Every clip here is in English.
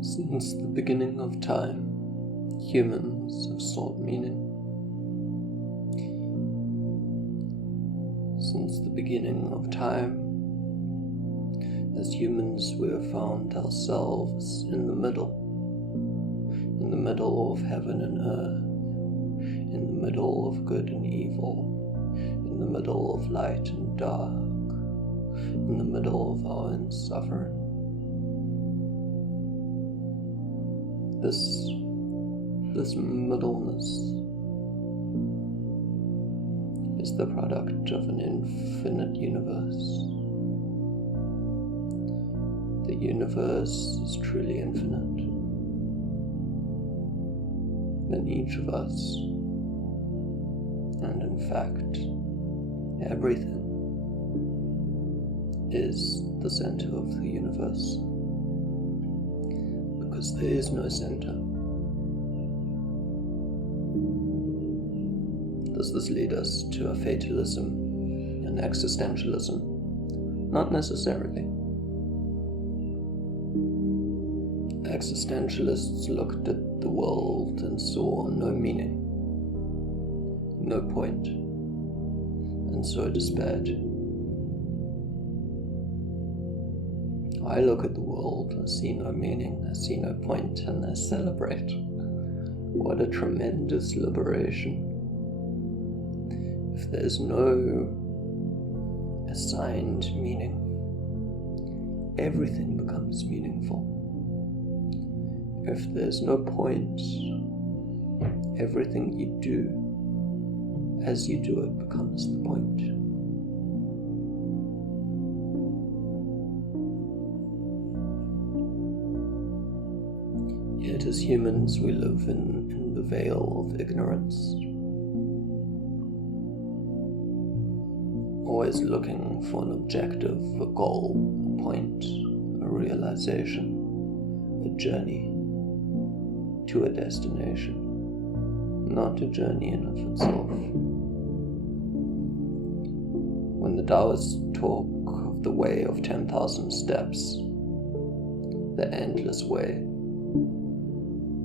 Since the beginning of time, humans have sought meaning. Since the beginning of time, as humans we have found ourselves in the middle of heaven and earth, in the middle of good and evil, in the middle of light and dark, in the middle of our own suffering. This middleness is the product of an infinite universe. The universe is truly infinite, and each of us, and in fact, everything, is the center of the universe. Because there is no center. Does this lead us to a fatalism, an existentialism? Not necessarily. Existentialists looked at the world and saw no meaning, no point, and so despaired. I look at the world, I see no meaning, I see no point, and I celebrate. What a tremendous liberation. If there's no assigned meaning, everything becomes meaningful. If there's no point, everything you do, as you do it, becomes the point. Yet as humans we live in the veil of ignorance, always looking for an objective, a goal, a point, a realization, a journey to a destination, not a journey in of itself. When the Taoists talk of the way of 10,000 steps, the endless way,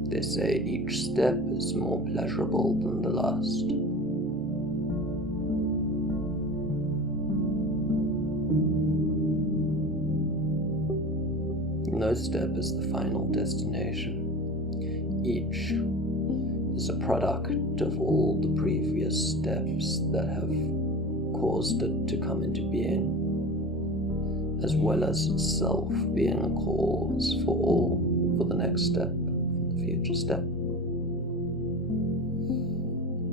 they say each step is more pleasurable than the last. No step is the final destination. Each is a product of all the previous steps that have caused it to come into being, as well as itself being a cause for the next step, for the future step.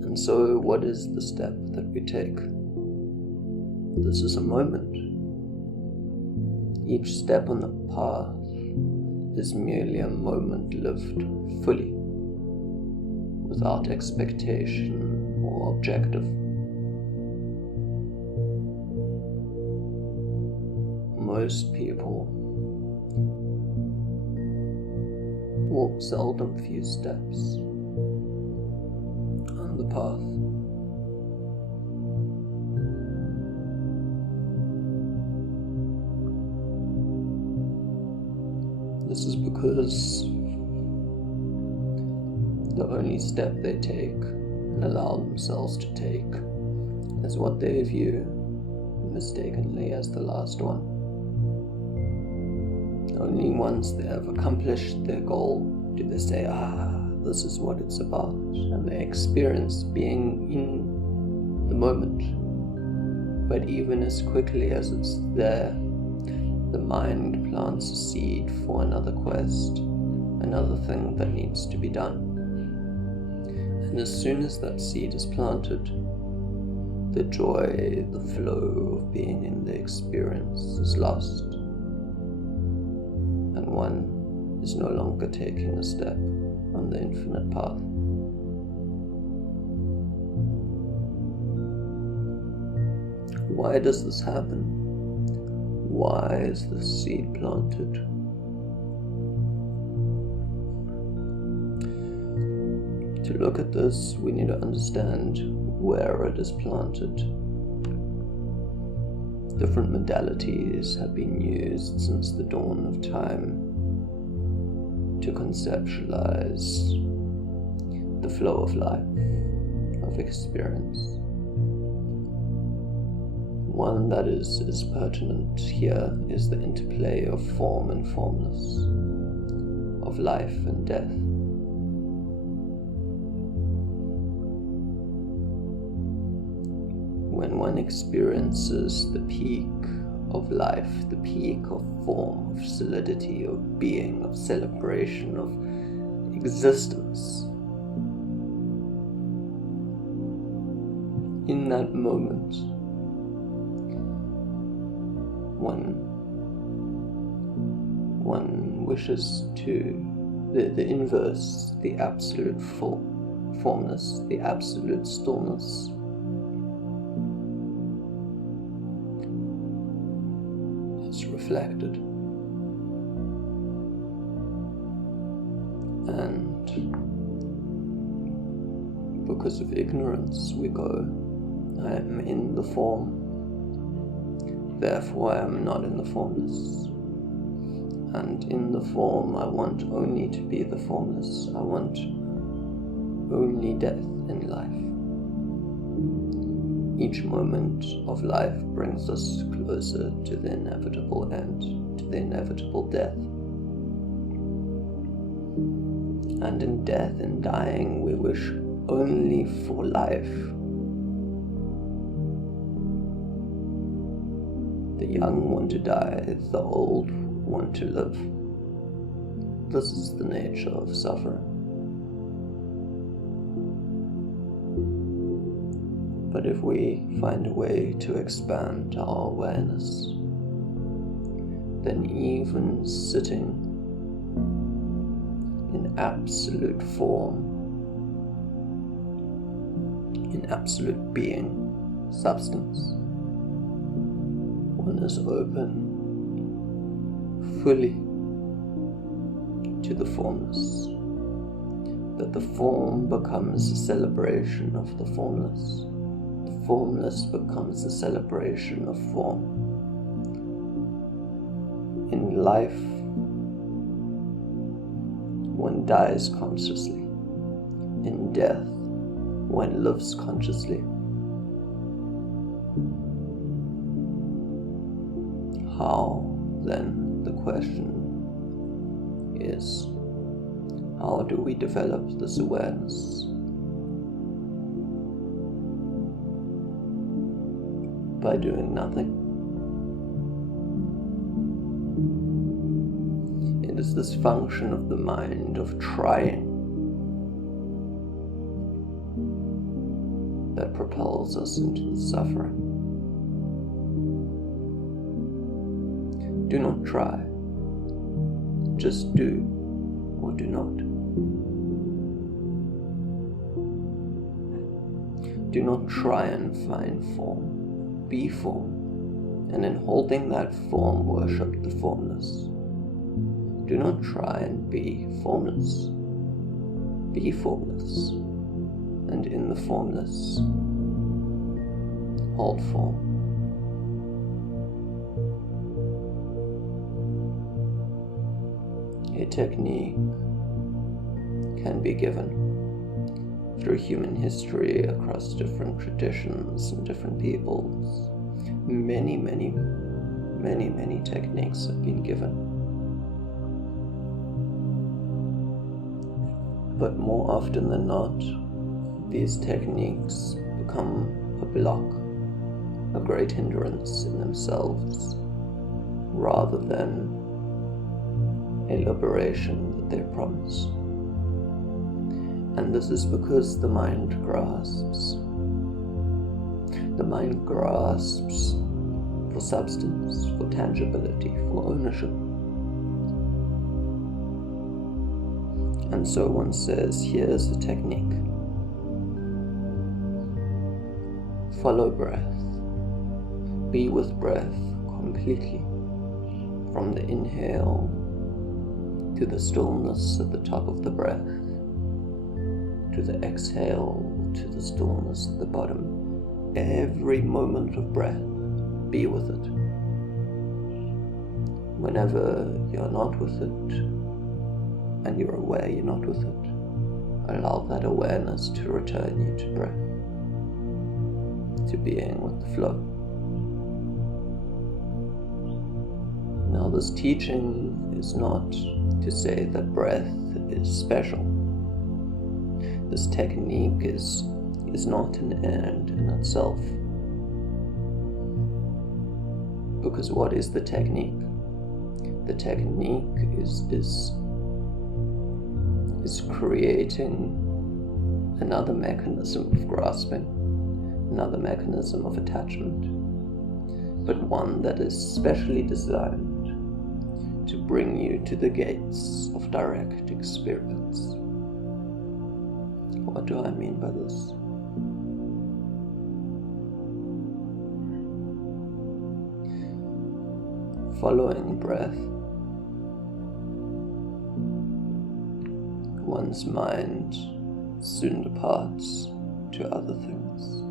And so what is the step that we take? This is a moment. Each step on the path is merely a moment lived fully, without expectation or objective. Most people walk seldom few steps on the path. This is because the only step they take and allow themselves to take is what they view mistakenly as the last one. Only once they have accomplished their goal do they say, this is what it's about, and they experience being in the moment. But even as quickly as it's there, the mind plants a seed for another quest, another thing that needs to be done. And as soon as that seed is planted, the joy, the flow of being in the experience is lost, and one is no longer taking a step on the infinite path. Why does this happen? Why is the seed planted? To look at this, we need to understand where it is planted. Different modalities have been used since the dawn of time to conceptualize the flow of life, of experience. One that is pertinent here is the interplay of form and formless, of life and death. When one experiences the peak of life, the peak of form, of solidity, of being, of celebration, of existence, in that moment, one wishes to the inverse, the absolute formless, the absolute stillness. It's reflected, and because of ignorance we go, I am in the form, therefore I am not in the formless. And in the form I want only to be the formless. I want only death in life. Each moment of life brings us closer to the inevitable end, to the inevitable death. And in death, in dying, we wish only for life. The young want to die, the old want to live. This is the nature of suffering. But if we find a way to expand our awareness, then even sitting in absolute form, in absolute being, substance, one is open fully to the formless, that the form becomes a celebration of the formless. The formless becomes a celebration of form. In life, one dies consciously. In death, one lives consciously. How, then, the question is, how do we develop this awareness? By doing nothing. It is this function of the mind of trying that propels us into the suffering. Do not try. Just do or do not. Do not try and find form. Be form. And in holding that form, worship the formless. Do not try and be formless. Be formless. And in the formless, hold form. A technique can be given through human history across different traditions and different peoples. Many techniques have been given. But more often than not, these techniques become a block, a great hindrance in themselves, rather than a liberation that they promise. And this is because the mind grasps. The mind grasps for substance, for tangibility, for ownership. And so one says, here's a technique. Follow breath. Be with breath completely. From the inhale to the stillness at the top of the breath, to the exhale, to the stillness at the bottom. Every moment of breath, be with it. Whenever you're not with it, and you're aware you're not with it, allow that awareness to return you to breath, to being with the flow. Now, this teaching is not to say that breath is special. This technique is not an end in itself. Because what is the technique? The technique is creating another mechanism of grasping, another mechanism of attachment, but one that is specially designed to bring you to the gates of direct experience. What do I mean by this? Following breath, one's mind soon departs to other things.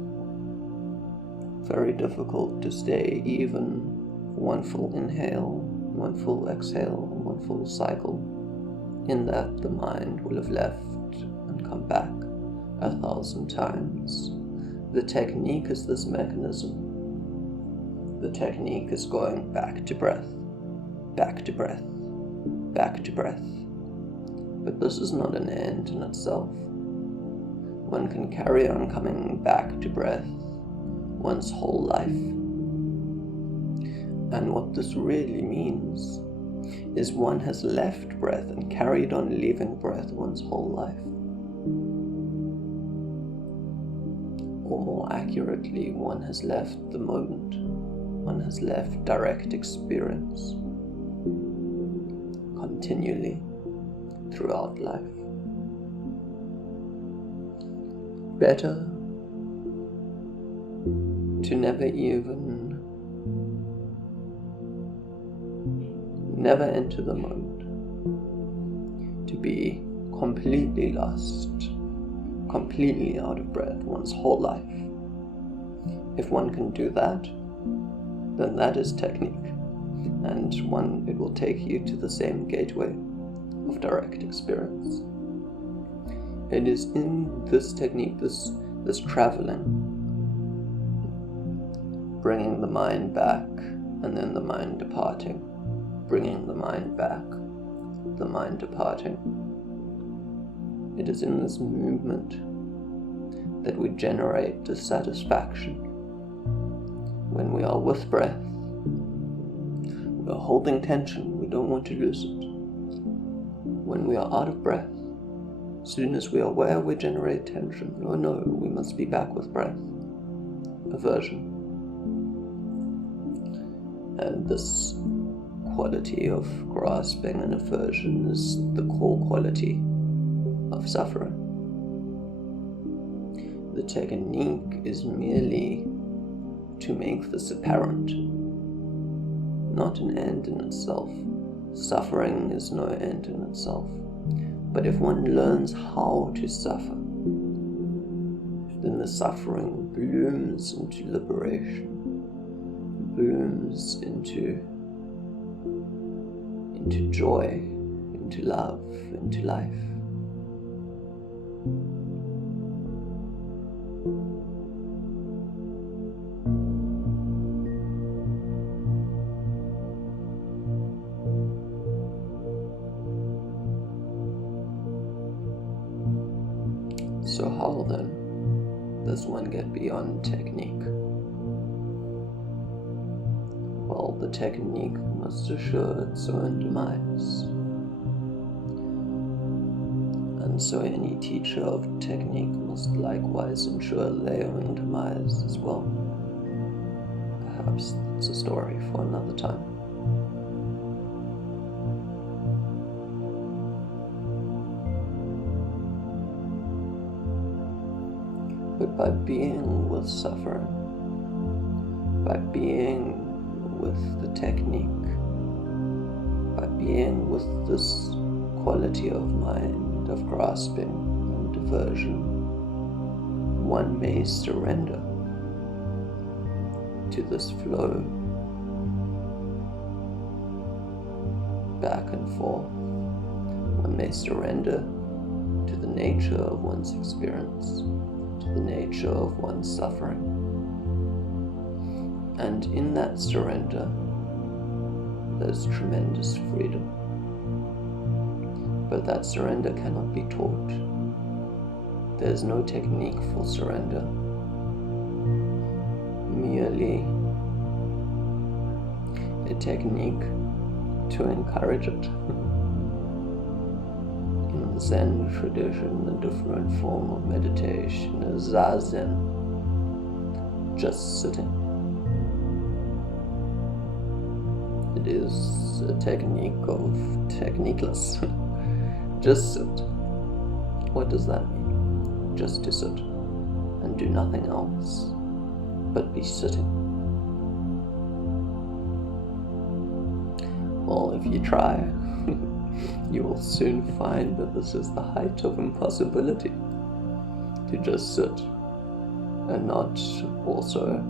Very difficult to stay even one full inhale, one full exhale, one full cycle, in that the mind will have left and come back 1,000 times. The technique is this mechanism. The technique is going back to breath, back to breath, back to breath. But this is not an end in itself. One can carry on coming back to breath one's whole life. And what this really means is one has left breath and carried on leaving breath one's whole life. Or more accurately, one has left the moment. One has left direct experience continually throughout life. Better to never enter the moment, to be completely lost, completely out of breath one's whole life. If one can do that, then that is technique, and it will take you to the same gateway of direct experience. It is in this technique, this traveling, bringing the mind back and then the mind departing, bringing the mind back, the mind departing. It is in this movement that we generate dissatisfaction. When we are with breath, we are holding tension, we don't want to lose it. When we are out of breath, as soon as we are aware, we generate tension. Oh no, we must be back with breath. Aversion. And this quality of grasping and aversion is the core quality of suffering. The technique is merely to make this apparent, not an end in itself. Suffering is no end in itself. But if one learns how to suffer, then the suffering blooms into liberation, blooms into joy, into love, into life. So how then does one get beyond technique? Well, the technique must assure its own demise. And so any teacher of technique must likewise ensure their own demise as well. Perhaps that's a story for another time. But by being with suffering, by being with the technique, by being with this quality of mind, of grasping and aversion, one may surrender to this flow back and forth. one may surrender to the nature of one's experience, to the nature of one's suffering. And in that surrender, there's tremendous freedom. But that surrender cannot be taught. There's no technique for surrender. Merely a technique to encourage it. In the Zen tradition, a different form of meditation is Zazen, just sitting. It is a technique of techniqueless. Just sit. What does that mean? Just to sit and do nothing else but be sitting. Well, if you try, you will soon find that this is the height of impossibility, to just sit and not also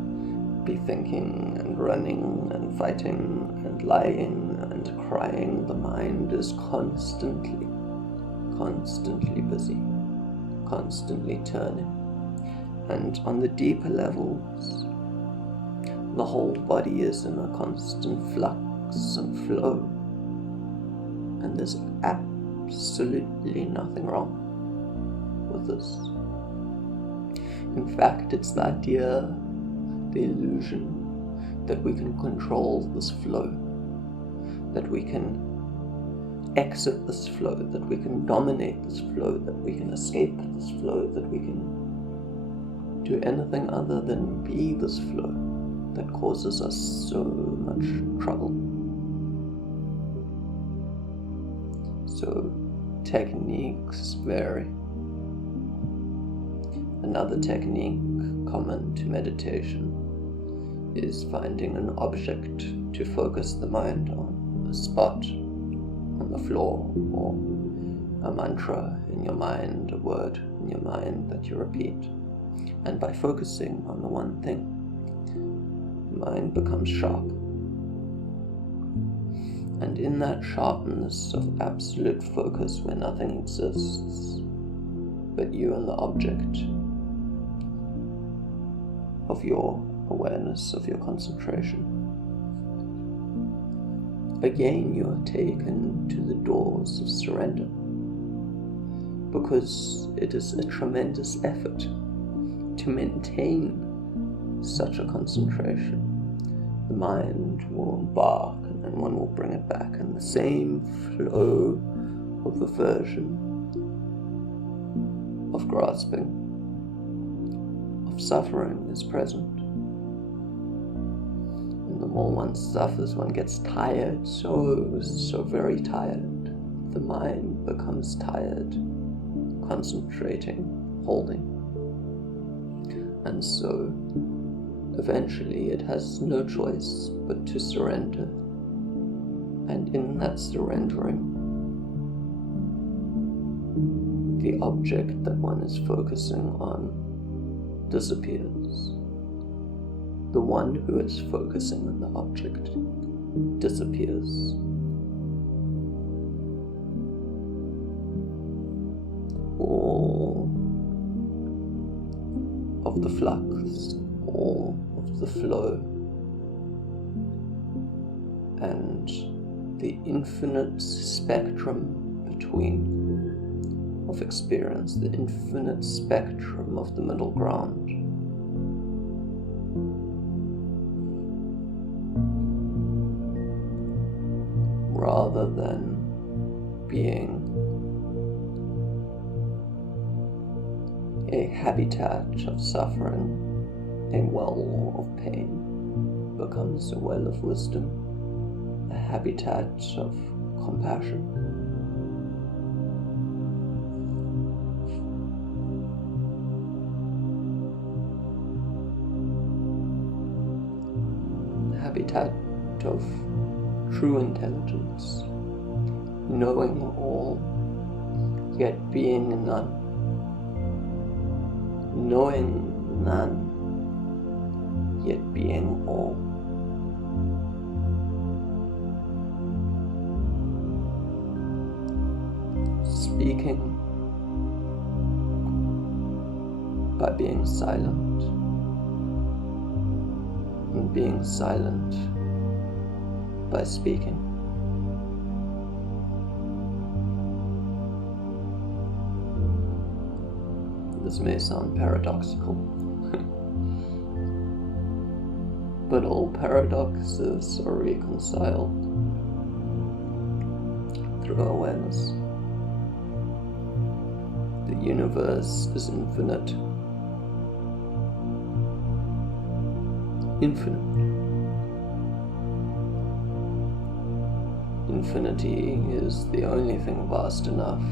be thinking and running and fighting and lying and crying. The mind is constantly busy, constantly turning. And on the deeper levels, the whole body is in a constant flux and flow. And there's absolutely nothing wrong with this. In fact, it's the idea, the illusion, that we can control this flow, that we can exit this flow, that we can dominate this flow, that we can escape this flow, that we can do anything other than be this flow that causes us so much trouble. So techniques vary. Another technique common to meditation is finding an object to focus the mind on, a spot on the floor, or a mantra in your mind, a word in your mind that you repeat. And by focusing on the one thing, the mind becomes sharp. And in that sharpness of absolute focus, where nothing exists but you and the object of your awareness, of your concentration, again you are taken to the doors of surrender, because it is a tremendous effort to maintain such a concentration. The mind will embark and then one will bring it back, and the same flow of aversion, of grasping, of suffering is present. And the more one suffers, one gets tired, so very tired. The mind becomes tired, concentrating, holding. And so eventually it has no choice but to surrender. And in that surrendering, the object that one is focusing on disappears. The one who is focusing on the object disappears. All of the flux, all of the flow, and the infinite spectrum between of experience, the infinite spectrum of the middle ground, rather than being a habitat of suffering, a well of pain, becomes a well of wisdom, a habitat of compassion. A habitat of true intelligence, knowing all, yet being none. Knowing none, yet being all. speaking by being silent, and being silent by speaking. This may sound paradoxical, but all paradoxes are reconciled through awareness. The universe is infinite. Infinity is the only thing vast enough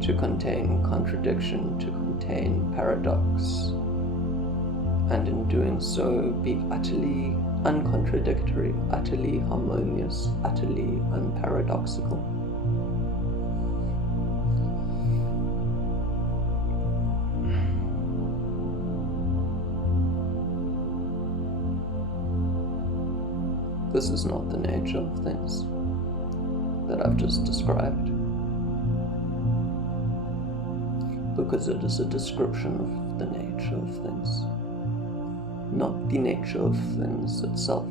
to contain contradiction, to contain paradox, and in doing so be utterly uncontradictory, utterly harmonious, utterly unparadoxical. This is not the nature of things that I've just described, because it is a description of the nature of things, not the nature of things itself.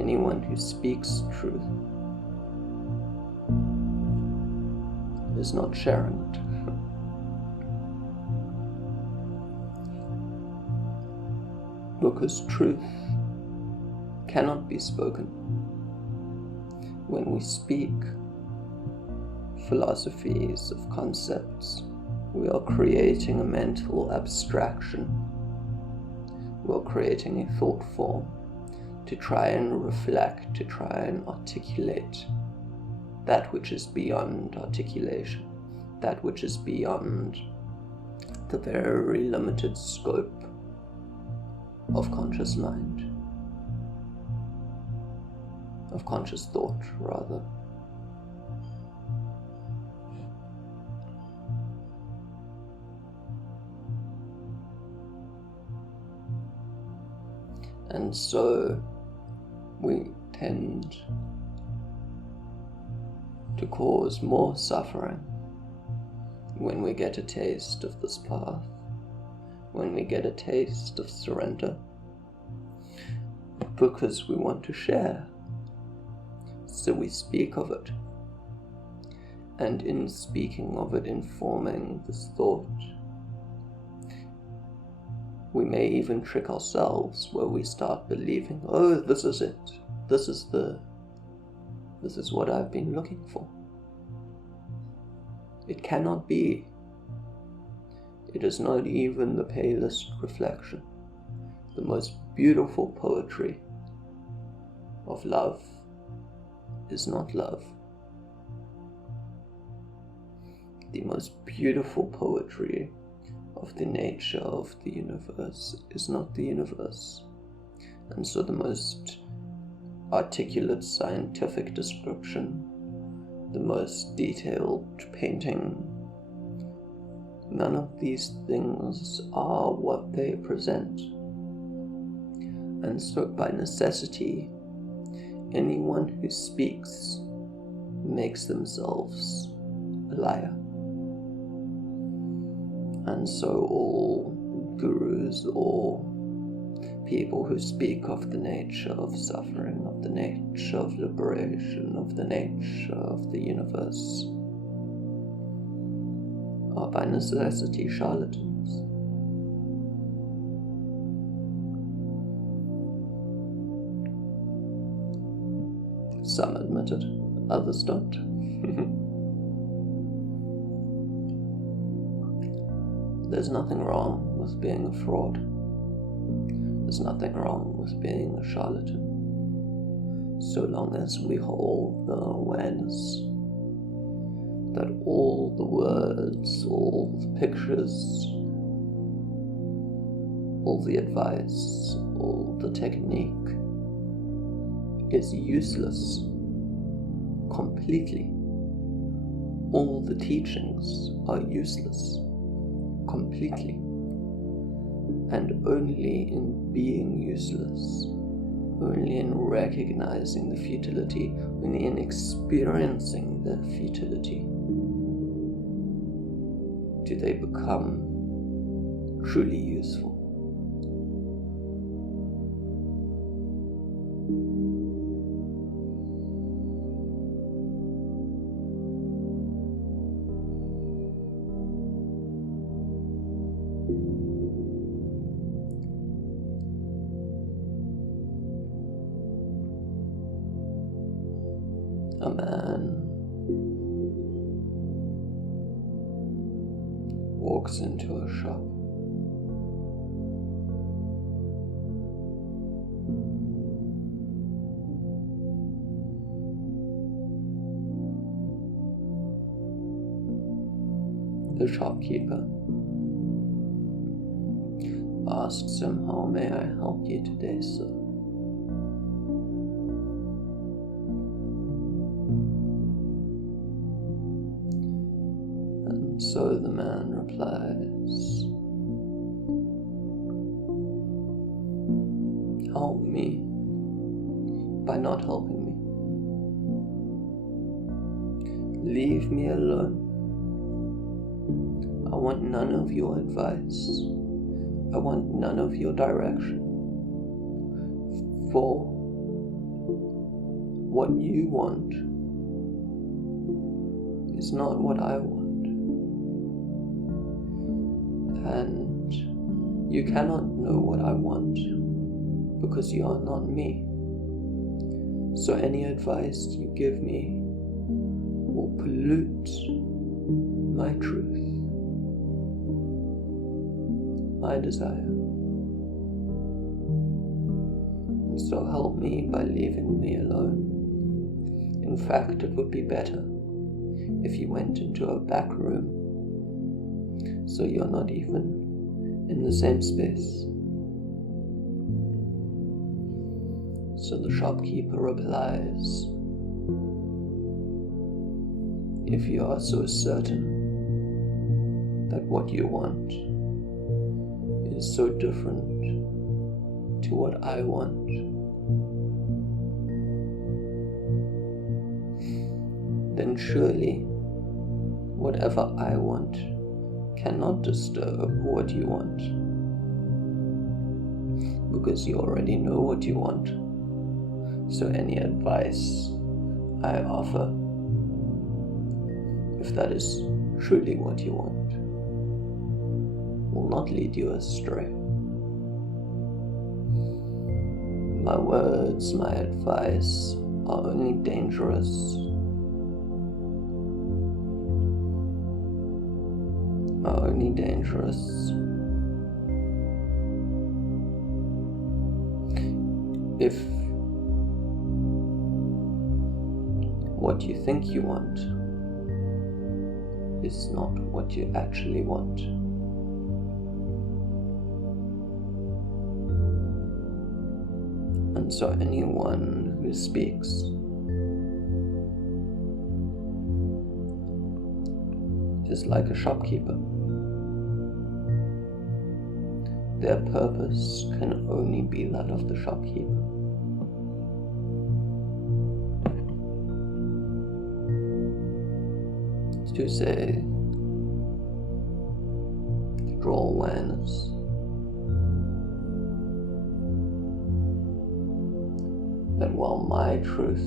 Anyone who speaks truth is not sharing it. Because truth cannot be spoken. When we speak philosophies of concepts, we are creating a mental abstraction. We are creating a thought form to try and reflect, to try and articulate that which is beyond articulation, that which is beyond the very limited scope of conscious mind, of conscious thought, rather. And so we tend to cause more suffering when we get a taste of this path, when we get a taste of surrender, because we want to share. So we speak of it, and in speaking of it, informing this thought, we may even trick ourselves where we start believing, oh, this is it, this is what I've been looking for. It cannot be. It is not even the palest reflection. The most beautiful poetry of love is not love. The most beautiful poetry of the nature of the universe is not the universe. And so the most articulate scientific description, the most detailed painting, none of these things are what they present. And so by necessity, anyone who speaks makes themselves a liar. And so all gurus or people who speak of the nature of suffering, of the nature of liberation, of the nature of the universe, are by necessity charlatans. Some admit it, others don't. There's nothing wrong with being a fraud. There's nothing wrong with being a charlatan, so long as we hold the awareness that all the words, all the pictures, all the advice, all the technique is useless completely. All the teachings are useless completely. And only in being useless, only in recognizing the futility, only in experiencing the futility, do they become truly useful. A man walks into a shop. The shopkeeper asks him, "How may I help you today, sir?" And so the man replies, "Help me by not helping me. Leave me alone. I want none of your advice. I want none of your direction. For what you want is not what I want. And you cannot know what I want because you are not me. So any advice you give me will pollute my truth, my desire. And so help me by leaving me alone. In fact, it would be better if you went into a back room, so you're not even in the same space." So the shopkeeper replies, "If you are so certain that what you want is so different to what I want, then surely whatever I want cannot disturb what you want, because you already know what you want. So any advice I offer, if that is truly what you want, will not lead you astray. My words, my advice are only dangerous, if what you think you want is not what you actually want." And so anyone who speaks is like a shopkeeper. Their purpose can only be that of the shopkeeper. To say, to draw awareness that while my truth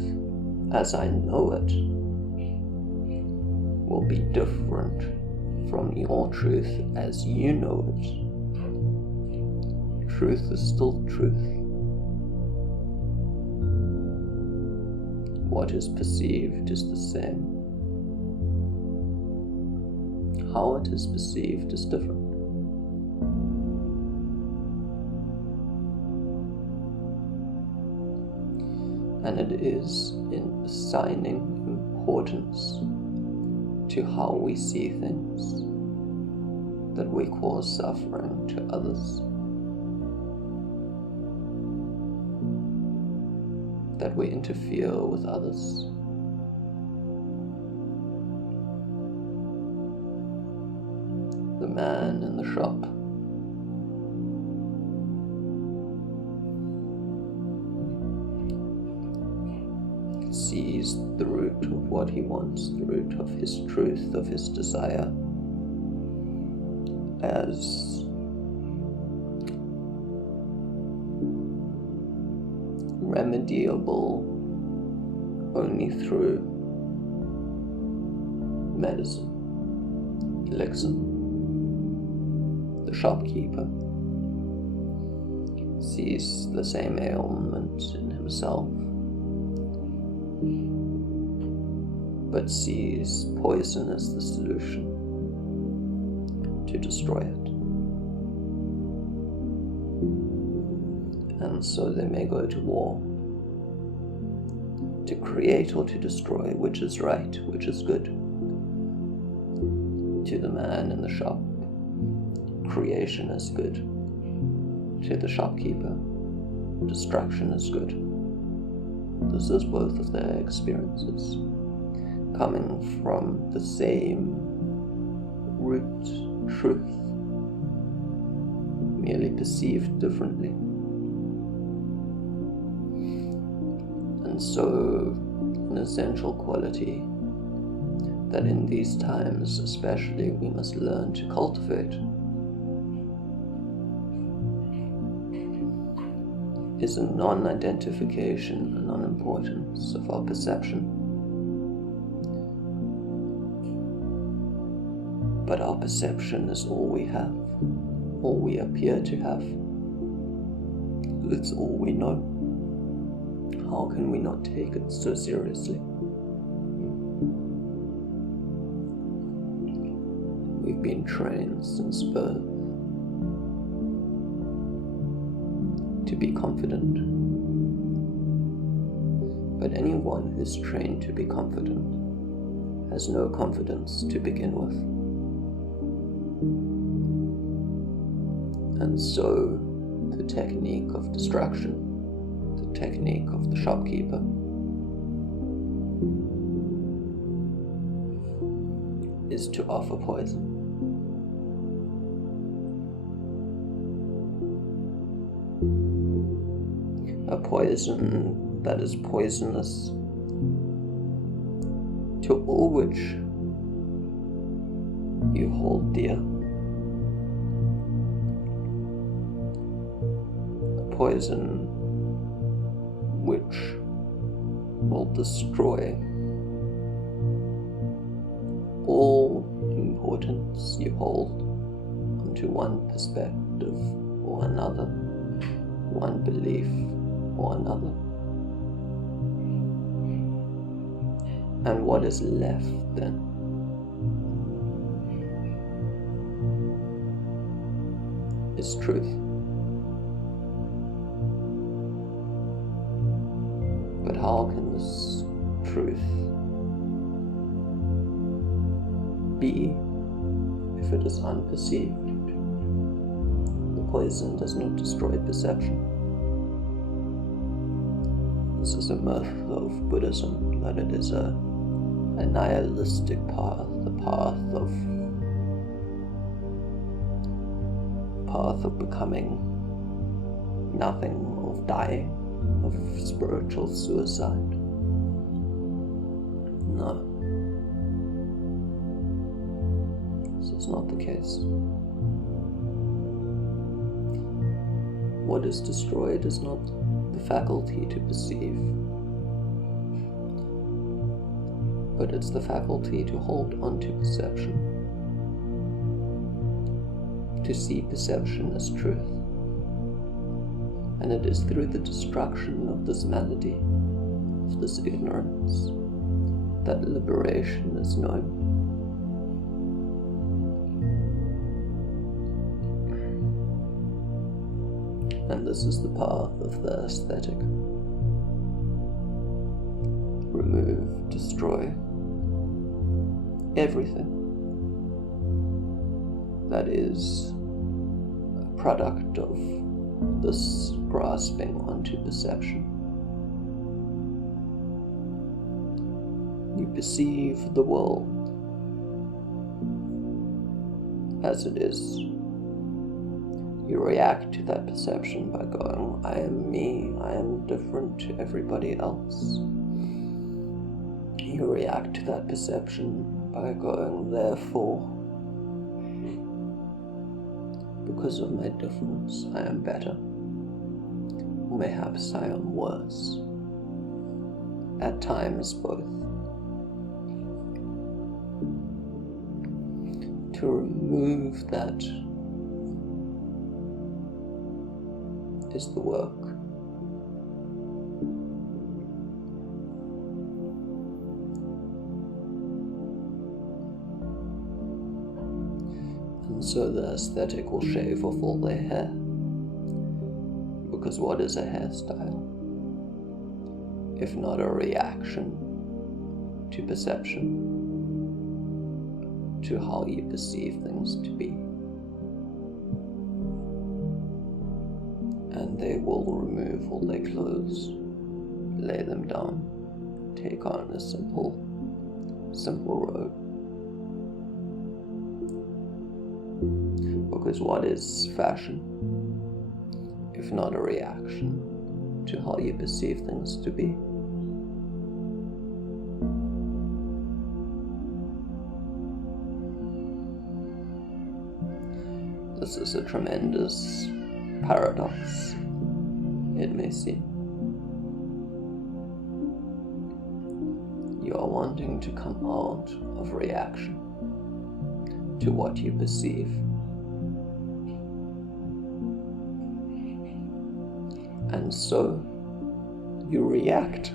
as I know it will be different from your truth as you know it, truth is still truth. What is perceived is the same. How it is perceived is different. And it is in assigning importance to how we see things that we cause suffering to others, that we interfere with others. The man in the shop sees the root of what he wants, the root of his truth, of his desire, as remediable only through medicine, elixir. The shopkeeper sees the same ailment in himself, but sees poison as the solution to destroy it. And so they may go to war, to create or to destroy, which is right, which is good. To the man in the shop, creation is good. To the shopkeeper, destruction is good. This is both of their experiences, coming from the same root truth, merely perceived differently. And so, an essential quality that in these times especially we must learn to cultivate is a non-identification, a non-importance of our perception. But our perception is all we have, all we appear to have. It's all we know. How can we not take it so seriously? We've been trained since birth to be confident. But anyone who's trained to be confident has no confidence to begin with. And so the technique of distraction, the technique of the shopkeeper, is to offer poison. A poison that is poisonous to all which you hold dear. A poison which will destroy all importance you hold onto one perspective or another, one belief or another. And what is left then? Is truth. But how can this truth be if it is unperceived? The poison does not destroy perception. This is a myth of Buddhism, that it is a nihilistic path, a path of becoming nothing, of dying, of spiritual suicide. No. This is not the case. What is destroyed is not the faculty to perceive, but it's the faculty to hold on to perception, to see perception as truth. And it is through the destruction of this malady, of this ignorance, that liberation is known. And this is the path of the aesthetic. Remove, destroy everything that is a product of this grasping onto perception. You perceive the world as it is. You react to that perception by going, I am me, I am different to everybody else. You react to that perception by going, therefore, because of my difference, I am better. Or mayhaps I am worse. At times, both. To remove that is the work. And so the aesthetic will shave off all their hair. Because what is a hairstyle? If not a reaction to perception, to how you perceive things to be. And they will remove all their clothes, lay them down, take on a simple robe. Because what is fashion, if not a reaction to how you perceive things to be? This is a tremendous paradox, it may seem. You are wanting to come out of reaction to what you perceive. And so you react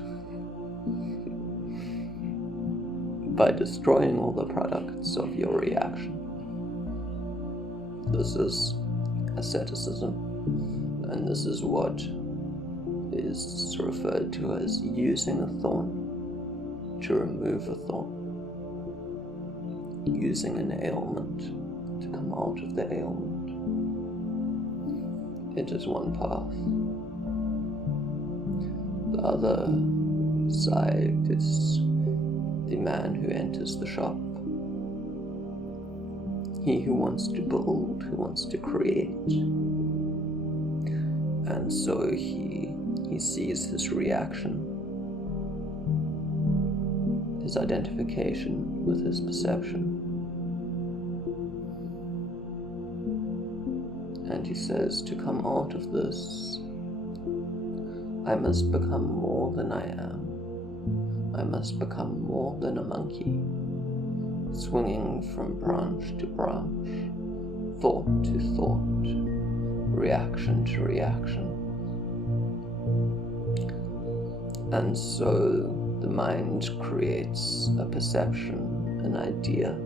by destroying all the products of your reaction. This is asceticism, and this is what is referred to as using a thorn to remove a thorn, using an ailment to come out of the ailment. It is one path. The other side is the man who enters the shop. He who wants to build, who wants to create. And so he sees his reaction, his identification with his perception. And he says, to come out of this, I must become more than I am. I must become more than a monkey, swinging from branch to branch, thought to thought, reaction to reaction. And so the mind creates a perception, an idea.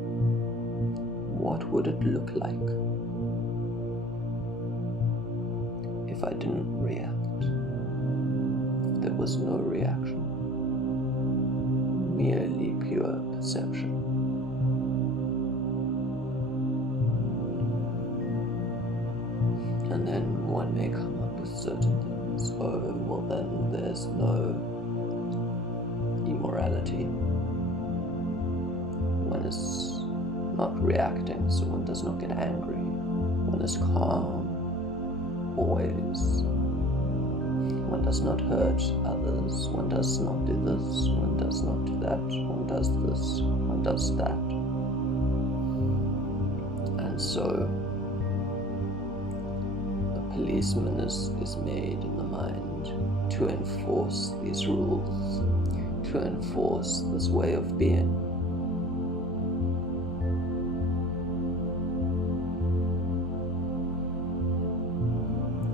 What would it look like if I didn't react? There was no reaction, merely pure perception. And then one may come up with certain things. Oh, well then there's no immorality. One is not reacting, so one does not get angry. One is calm, always. One does not hurt others. One does not do this. One does not do that. One does this. One does that. And so policeman is made in the mind to enforce these rules, to enforce this way of being.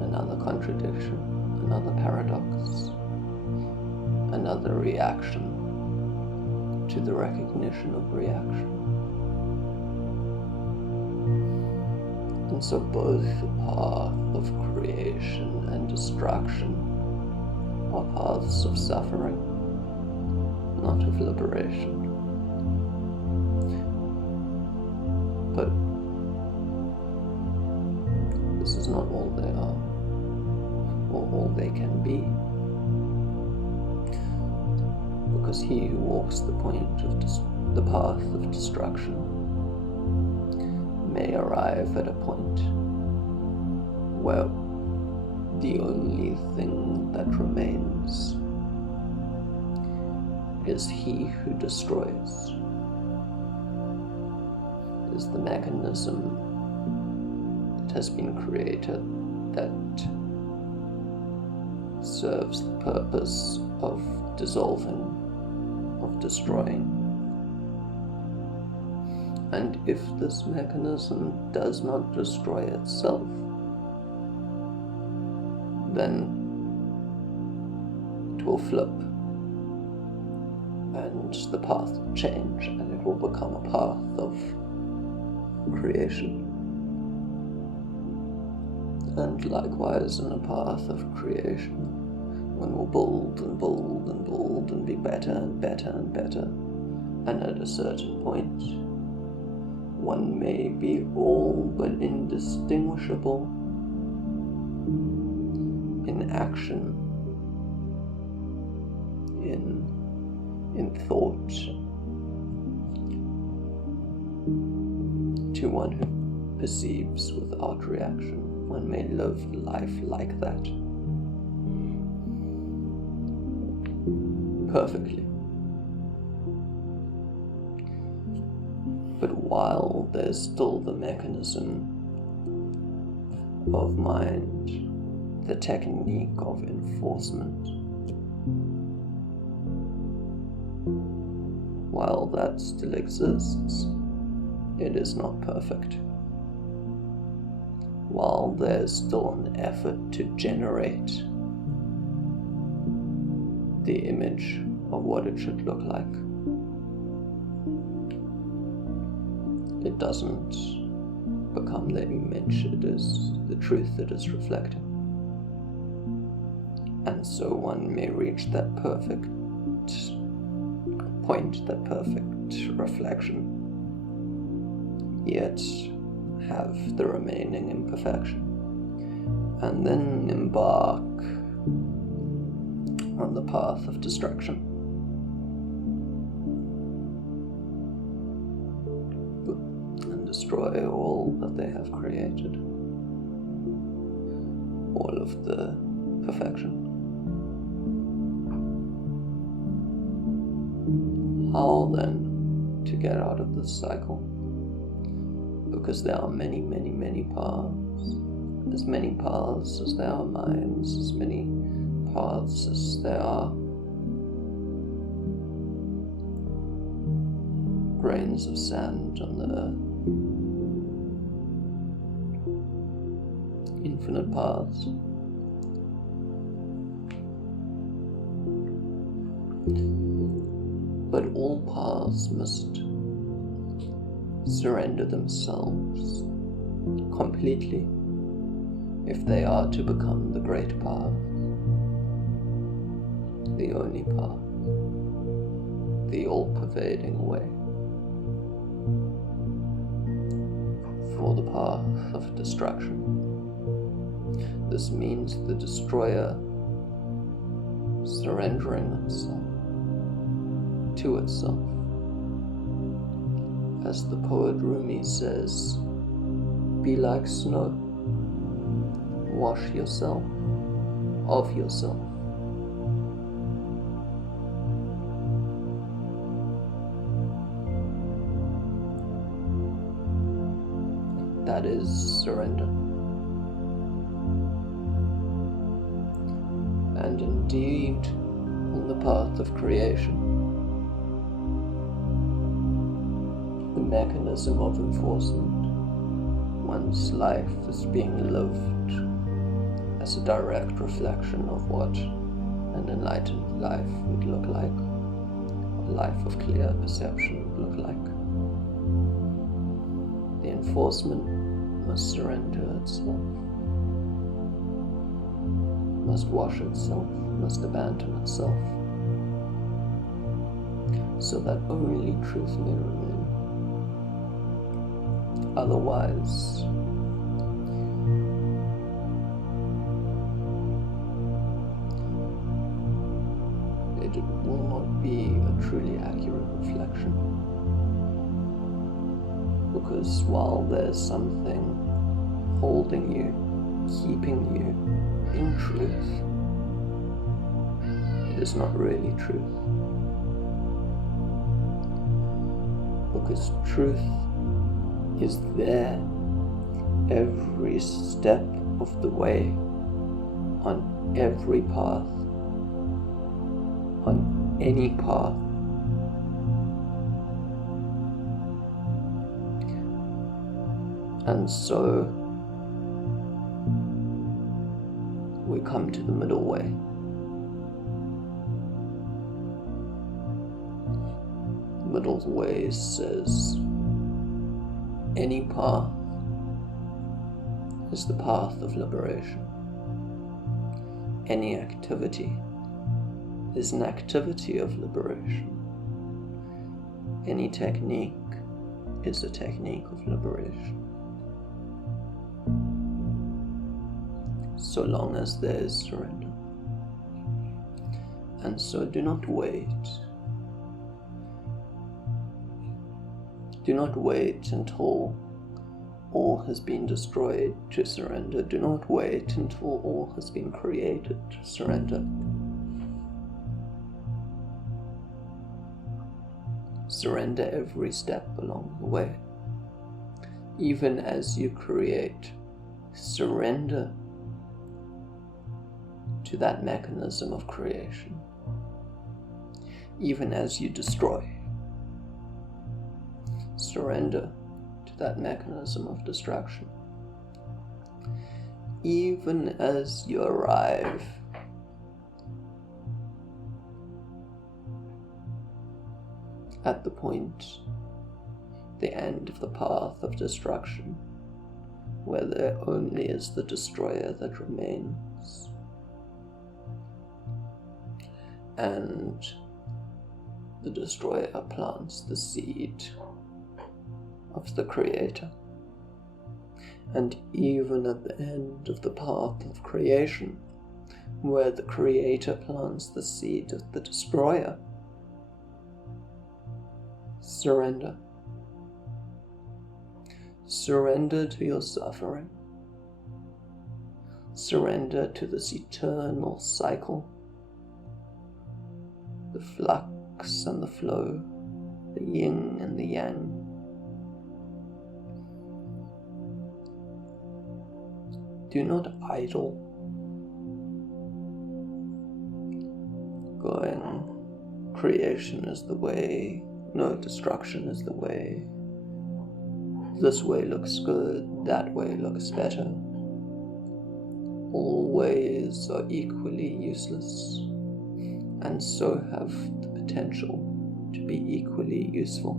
Another contradiction, another paradox, another reaction to the recognition of reaction. And so both the path of creation and destruction are paths of suffering, not of liberation. But this is not all they are, or all they can be. Because he who walks the the path of destruction may arrive at a point where the only thing that remains is he who destroys, is the mechanism that has been created that serves the purpose of dissolving, of destroying. And if this mechanism does not destroy itself, then it will flip, and the path will change, and it will become a path of creation. And likewise, in a path of creation, one will build and build and build and be better and better and better, and at a certain point, one may be all but indistinguishable in action, in thought, to one who perceives without reaction. One may live life like that, perfectly. But while there's still the mechanism of mind, the technique of enforcement, while that still exists, it is not perfect. While there's still an effort to generate the image of what it should look like, it doesn't become the image, it is the truth that is reflecting. And so one may reach that perfect point, that perfect reflection, yet have the remaining imperfection, and then embark on the path of destruction. And destroy all that they have created, all of the perfection. How then to get out of this cycle? Because there are many, many, many paths. As many paths as there are minds, as many paths as there are grains of sand on the earth. Infinite paths. But all paths must surrender themselves completely if they are to become the great path, the only path, the all-pervading way. For the path of destruction, this means the destroyer surrendering itself to itself. As the poet Rumi says, be like snow, wash yourself of yourself. That is surrender. And indeed, on the path of creation, the mechanism of enforcement, one's life is being lived as a direct reflection of what an enlightened life would look like, a life of clear perception would look like. The enforcement must surrender itself, must wash itself, must abandon itself, so that only truth may remain. Otherwise, it will not be a truly accurate reflection. Because while there's something holding you, keeping you in truth, it is not really truth. because truth is there every step of the way, on every path, on any path. And so we come to the middle way. The middle way says any path is the path of liberation. Any activity is an activity of liberation. Any technique is a technique of liberation. So long as there is surrender. And so do not wait. Do not wait until all has been destroyed to surrender. Do not wait until all has been created to surrender. Surrender every step along the way. Even as you create, surrender to that mechanism of creation. Even as you destroy, surrender to that mechanism of destruction. Even as you arrive at the point, the end of the path of destruction, where there only is the destroyer that remains, and the destroyer plants the seed of the creator. And even at the end of the path of creation, where the creator plants the seed of the destroyer, surrender. Surrender to your suffering. Surrender to this eternal cycle, the flux and the flow, the yin and the yang. Do not idle, going, creation is the way, no, destruction is the way, this way looks good, that way looks better. All ways are equally useless, and so have the potential to be equally useful.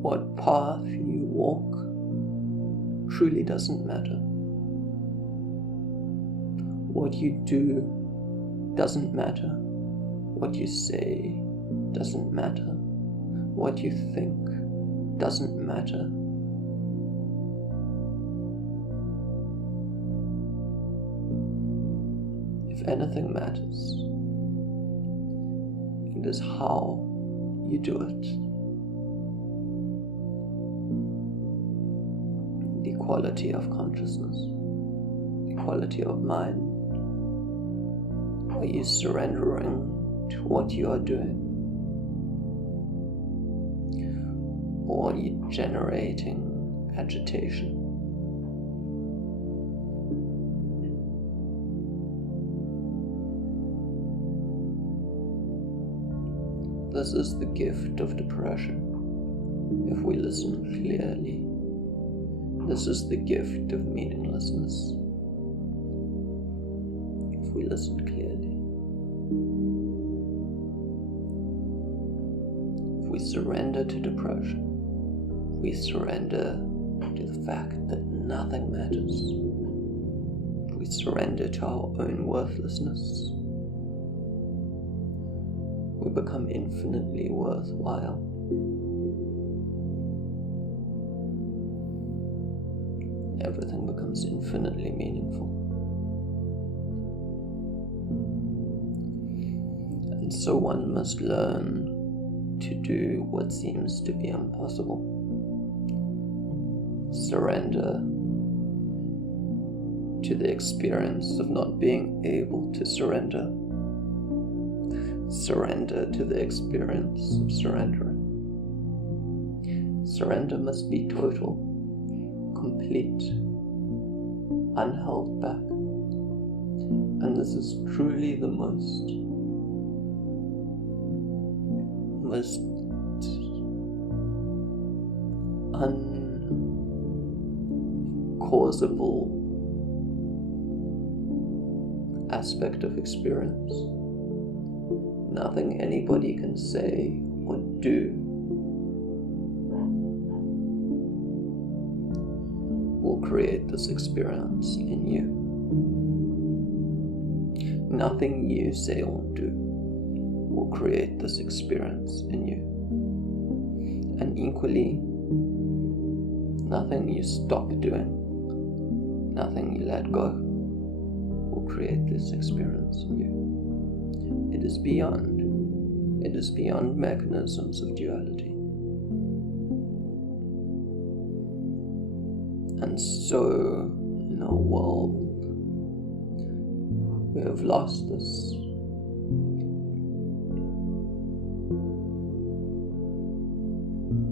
What path you walk truly doesn't matter. What you do doesn't matter. What you say doesn't matter. What you think doesn't matter. If anything matters, it is how you do it. The quality of consciousness, the quality of mind. Are you surrendering to what you are doing? Or are you generating agitation? This is the gift of depression, if we listen clearly. This is the gift of meaninglessness, if we listen clearly. If we surrender to depression, if we surrender to the fact that nothing matters, if we surrender to our own worthlessness, we become infinitely worthwhile. Everything becomes infinitely meaningful. And so one must learn to do what seems to be impossible. Surrender to the experience of not being able to surrender. Surrender to the experience of surrendering. Surrender must be total, complete, unheld back. And this is truly the most uncausable aspect of experience. Nothing anybody can say or do will create this experience in you. Nothing you say or do will create this experience in you. And equally, nothing you stop doing, nothing you let go, will create this experience in you. It is beyond mechanisms of duality. And so, in our world, we have lost this.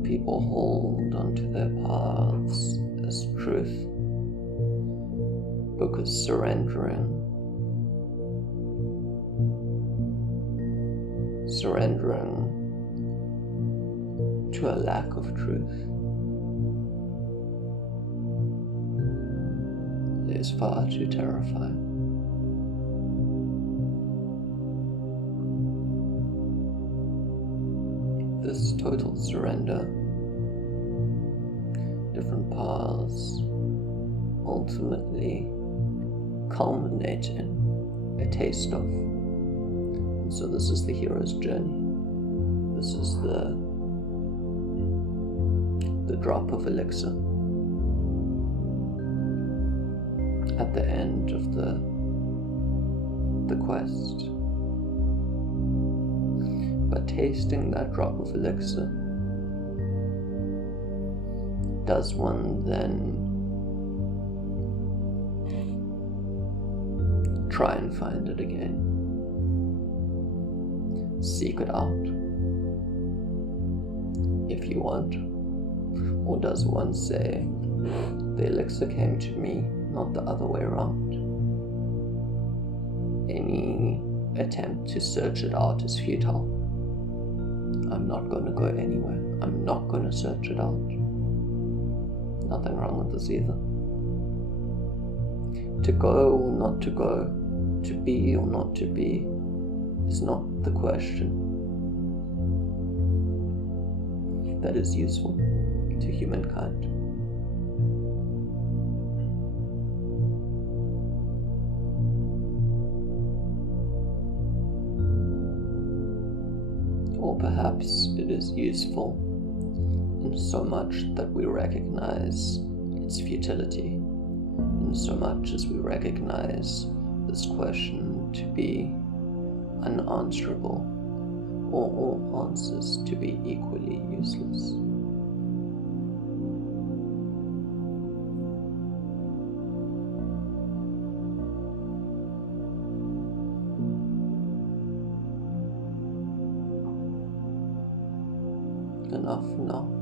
People hold onto their paths as truth because surrendering to a lack of truth is far too terrifying. This total surrender, different paths, ultimately culminate in a taste of. And so this is the hero's journey. This is the drop of elixir at the end of the quest. But tasting that drop of elixir, does one then try and find it again? Seek it out if you want? Or does one say, the elixir came to me, not the other way around? Any attempt to search it out is futile. I'm not going to go anywhere. I'm not going to search it out. Nothing wrong with this either. To go or not to go, to be or not to be, is not the question that is useful to humankind. Or perhaps it is useful in so much that we recognize its futility, in so much as we recognize this question to be unanswerable, or all answers to be equally useless. Enough now.